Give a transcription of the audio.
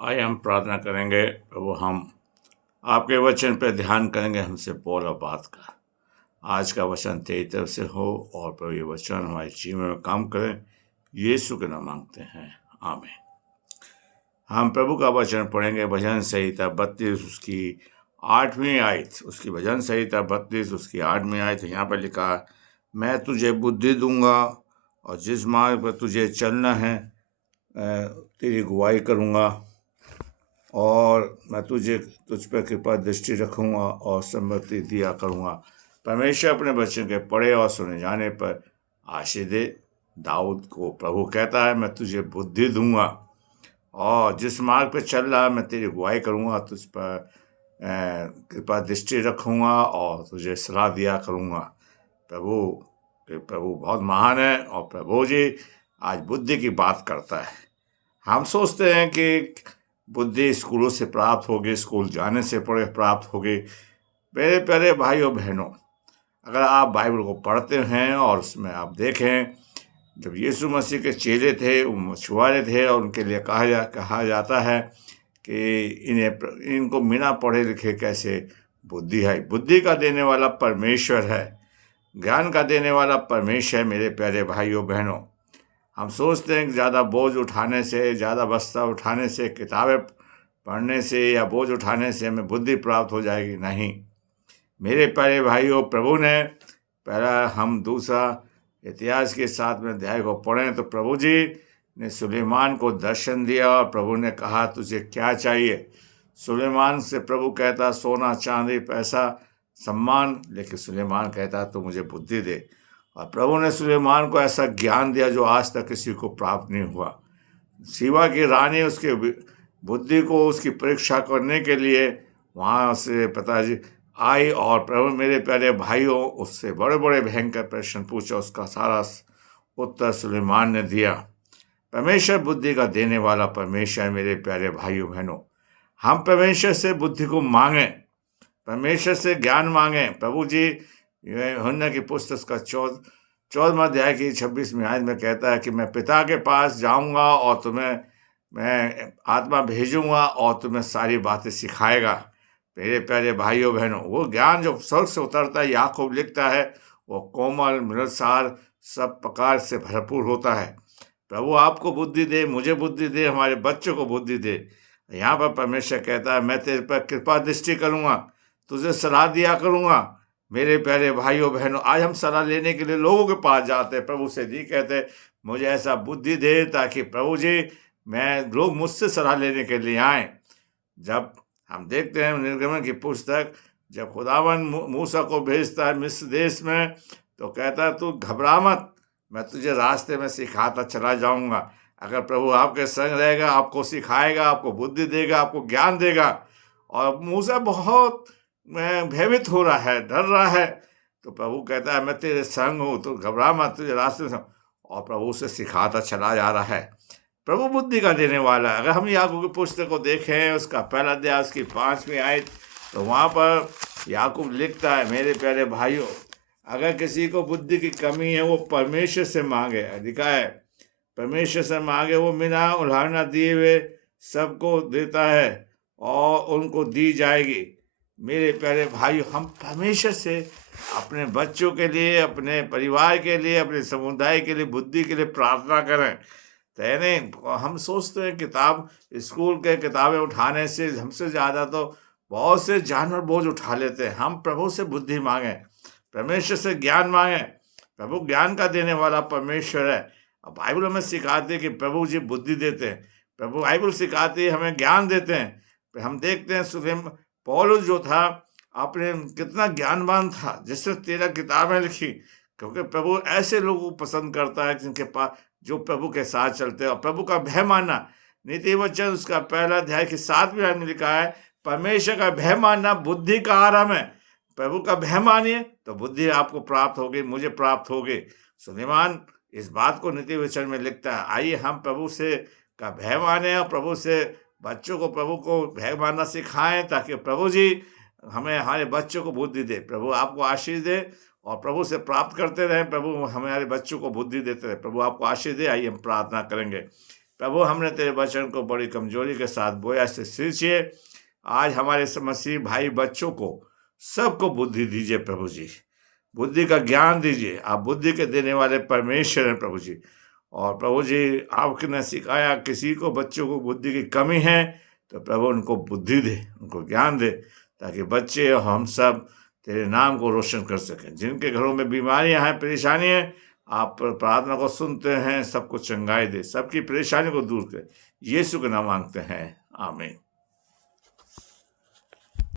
आइए हम प्रार्थना करेंगे। प्रभु, हम आपके वचन पर ध्यान करेंगे। हमसे बोल और बात कर। आज का वचन तेरी तरफ से हो और प्रभु ये वचन हमारे जीवन में काम करें। यीशु के नाम मांगते हैं, आमीन। हम प्रभु का वचन पढ़ेंगे। भजन संहिता 32 उसकी 8वीं आयत। उसकी भजन संहिता 32 उसकी 8वीं आयत। यहाँ पर लिखा है, मैं तुझे बुद्धि दूंगा और जिस मार्ग पर तुझे चलना है तेरी अगुवाई करूँगा, और मैं तुझ पर कृपा दृष्टि रखूँगा और सम्मति दिया करूँगा। परमेश्वर अपने बच्चों के पढ़े और सुने जाने पर आशीष दे। दाऊद को प्रभु कहता है, मैं तुझे बुद्धि दूंगा और जिस मार्ग पर चल रहा है मैं तेरी अगुवाई करूँगा, तुझ पर कृपा दृष्टि रखूँगा और तुझे सलाह दिया करूँगा। प्रभु बहुत महान है और प्रभु जी आज बुद्धि की बात करता है। हम सोचते हैं कि बुद्धि स्कूलों से प्राप्त होगी, स्कूल जाने से पढ़े प्राप्त होगी। मेरे प्यारे भाइयों बहनों, अगर आप बाइबल को पढ़ते हैं और उसमें आप देखें, जब यीशु मसीह के चेले थे, वो मछुआरे थे और उनके लिए कहा जाता है कि इनको बिना पढ़े लिखे कैसे बुद्धि है। बुद्धि का देने वाला परमेश्वर है, ज्ञान का देने वाला परमेश्वर है। मेरे प्यारे भाइयों बहनों, हम सोचते हैं कि ज़्यादा बोझ उठाने से, ज़्यादा बस्ता उठाने से, किताबें पढ़ने से या बोझ उठाने से हमें बुद्धि प्राप्त हो जाएगी। नहीं मेरे प्यारे भाइयों, प्रभु ने पहला हम दूसरा इतिहास के साथ में अध्याय को पढ़ें तो प्रभु जी ने सुलेमान को दर्शन दिया और प्रभु ने कहा, तुझे क्या चाहिए। सुलेमान से प्रभु कहता, सोना चांदी पैसा सम्मान, लेकिन सुलेमान कहता तो मुझे बुद्धि दे। और प्रभु ने सुलेमान को ऐसा ज्ञान दिया जो आज तक किसी को प्राप्त नहीं हुआ। शिवा की रानी उसके बुद्धि को उसकी परीक्षा करने के लिए वहाँ से पिताजी आई और प्रभु मेरे प्यारे भाइयों उससे बड़े बड़े भयंकर प्रश्न पूछा। उसका सारा उत्तर सुलेमान ने दिया। परमेश्वर बुद्धि का देने वाला परमेश्वर। मेरे प्यारे भाइयों बहनों, हम परमेश्वर से बुद्धि को मांगें, परमेश्वर से ज्ञान मांगें। प्रभु जी यूहन्ना की पुस्तक का 14वां अध्याय की 26वीं आयत में कहता है कि मैं पिता के पास जाऊंगा और मैं आत्मा भेजूंगा और तुम्हें सारी बातें सिखाएगा। मेरे प्यारे भाइयों बहनों, वो ज्ञान जो स्वर्ग से उतरता है, याकूब लिखता है, वो कोमल मिलनसार सब प्रकार से भरपूर होता है। प्रभु आपको बुद्धि दे, मुझे बुद्धि दे, हमारे बच्चों को बुद्धि दे। यहाँ पर परमेश्वर कहता है, मैं तेरे पर कृपा दृष्टि करूँगा, तुझे सलाह दिया करूँगा। मेरे प्यारे भाइयों बहनों, आज हम सलाह लेने के लिए लोगों के पास जाते हैं, प्रभु से जी कहते, मुझे ऐसा बुद्धि दे ताकि प्रभु जी लोग मुझसे सलाह लेने के लिए आए। जब हम देखते हैं निर्गमन की पुस्तक, जब खुदावन मूसा को भेजता है मिस्र देश में, तो कहता है तू घबरा मत, मैं तुझे रास्ते में सिखाता चला जाऊंगा। अगर प्रभु आपके संग रहेगा, आपको सिखाएगा, आपको बुद्धि देगा, आपको ज्ञान देगा। और मूसा बहुत भयभीत हो रहा है, डर रहा है, तो प्रभु कहता है मैं तेरे संग हूँ, तो घबरा मत, तुझे रास्ते में। और प्रभु उसे सिखाता चला जा रहा है। प्रभु बुद्धि का देने वाला है। अगर हम याकूब की पुस्तक को देखें, उसका पहला अध्याय उसकी 5वीं आयत, तो वहाँ पर याकूब लिखता है, मेरे प्यारे भाइयों, अगर किसी को बुद्धि की कमी है वो परमेश्वर से मांगे। लिखा है परमेश्वर से मांगे, वो बिना उलाहना दिए हुए सबको देता है और उनको दी जाएगी। मेरे प्यारे भाइयों, हम परमेश्वर से अपने बच्चों के लिए, अपने परिवार के लिए, अपने समुदाय के लिए बुद्धि के लिए प्रार्थना करें। तो यानी हम सोचते हैं किताब स्कूल के किताबें उठाने से हमसे ज़्यादा तो बहुत से जानवर बोझ उठा लेते हैं। हम प्रभु से बुद्धि मांगें, परमेश्वर से ज्ञान मांगें। प्रभु ज्ञान का देने वाला परमेश्वर है। अब बाइबल हमें सिखाते हैं कि प्रभु जी बुद्धि देते हैं, प्रभु बाइबल सिखाती है, हमें ज्ञान देते हैं। हम देखते हैं पौलुस जो था, आपने कितना ज्ञानवान था, जिसने 13 किताबें लिखी। क्योंकि प्रभु ऐसे लोगों को पसंद करता है जिनके पास, जो प्रभु के साथ चलते हैं और प्रभु का भय मानना। नीति वचन उसका पहला अध्याय की 7वीं आयत में लिखा है, परमेश्वर का भय मानना बुद्धि का आरंभ है। प्रभु का भय मानिए तो बुद्धि आपको प्राप्त होगी, मुझे प्राप्त होगी। सुलेमान इस बात को नीति वचन में लिखता है। आइए हम प्रभु से का भय माने और प्रभु से बच्चों को प्रभु को भय मानना सिखाएं, ताकि प्रभु जी हमें, हमारे बच्चों को बुद्धि दे। प्रभु आपको आशीष दे और प्रभु से प्राप्त करते रहें। प्रभु हमारे बच्चों को बुद्धि देते रहे। प्रभु आपको आशीष दे। आइए हम प्रार्थना करेंगे। प्रभु हमने तेरे वचन को बड़ी कमजोरी के साथ बोया से सींचिए। आज हमारे मसीह भाई बच्चों को सबको बुद्धि दीजिए प्रभु जी, बुद्धि का ज्ञान दीजिए। आप बुद्धि के देने वाले परमेश्वर हैं प्रभु जी। और प्रभु जी आपने सिखाया किसी को बच्चों को बुद्धि की कमी है तो प्रभु उनको बुद्धि दे, उनको ज्ञान दे, ताकि बच्चे और हम सब तेरे नाम को रोशन कर सकें। जिनके घरों में बीमारियां हैं, परेशानियां हैं, आप प्रार्थना को सुनते हैं, सबको चंगाई दे, सबकी परेशानी को दूर कर। यीशु के नाम मांगते हैं, आमीन।